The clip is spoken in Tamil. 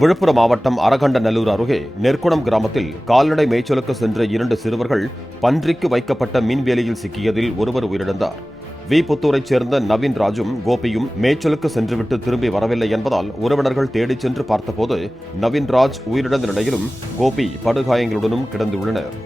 விழுப்புரம் மாவட்டம் அரகண்டநல்லூர் அருகே நெற்குணம் கிராமத்தில் கால்நடை மேய்ச்சலுக்கு சென்ற 2 சிறுவர்கள் பன்றிக்கு வைக்கப்பட்ட மின்வேலியில் சிக்கியதில் ஒருவர் உயிரிழந்தார். புத்தூரைச் சேர்ந்த நவீன் ராஜும் கோபியும் மேய்ச்சலுக்கு சென்றுவிட்டு திரும்பி வரவில்லை என்பதால் உறவினர்கள் தேடிச் சென்று பார்த்தபோது நவீன் ராஜ் உயிரிழந்த நிலையிலும் கோபி படுகாயங்களுடனும் கிடந்துள்ளனர்.